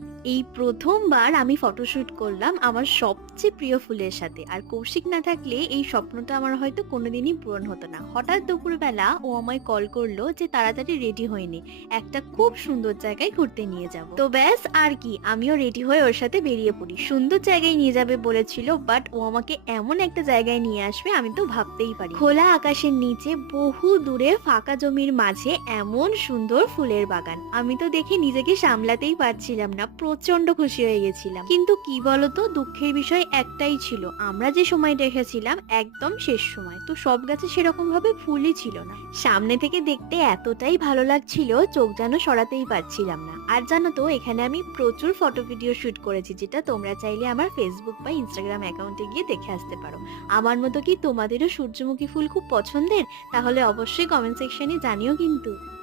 এই প্রথমবার আমি ফটোশুট করলাম আমার সবচেয়ে প্রিয় ফুলের সাথে। আর কৌশিক না থাকলে এই স্বপ্নটা আমার হয়তো কোনোদিনই পূরণ হতো না। হঠাৎ দুপুরবেলা ও আমায় কল করলো যে তাড়াতাড়ি রেডি হয়ে নে। একটা খুব সুন্দর জায়গায় ঘুরতে নিয়ে যাব। তো ব্যাস আর কি, আমিও রেডি হয়ে ওর সাথে বেরিয়ে পড়ি। সুন্দর জায়গায় নিয়ে যাবে বলেছিল, বাট ও আমাকে এমন একটা জায়গায় নিয়ে আসবে আমি তো ভাবতেই পারি। খোলা আকাশের নিচে বহু দূরে ফাঁকা জমির মাঝে এমন সুন্দর ফুলের বাগান। আমি তো দেখে নিজেকে সামলাতেই পারছিলাম না, প্রচন্ড খুশি হয়ে গেছিলাম। কিন্তু কি বলতো, দুঃখের বিষয় একটাই ছিল, আমরা যে সময় দেখেছিলাম একদম শেষ সময়, তো সব গাছে সেরকম ভাবে ফুলই ছিল না। সামনে থেকে দেখতে এতটাই ভালো লাগছিল, চোখ যেন সরাতেই পারছিলাম না। আর জানো তো, এখানে আমি প্রচুর ফটো ভিডিও শুট করেছি, যেটা তোমরা চাইলে আমার ফেসবুক বা ইনস্টাগ্রাম অ্যাকাউন্টে গিয়ে দেখে আসতে পারো। আমার মতো কি তোমাদেরও সূর্যমুখী ফুল খুব পছন্দের? তাহলে অবশ্যই কমেন্ট সেকশনে জানিও কিন্তু।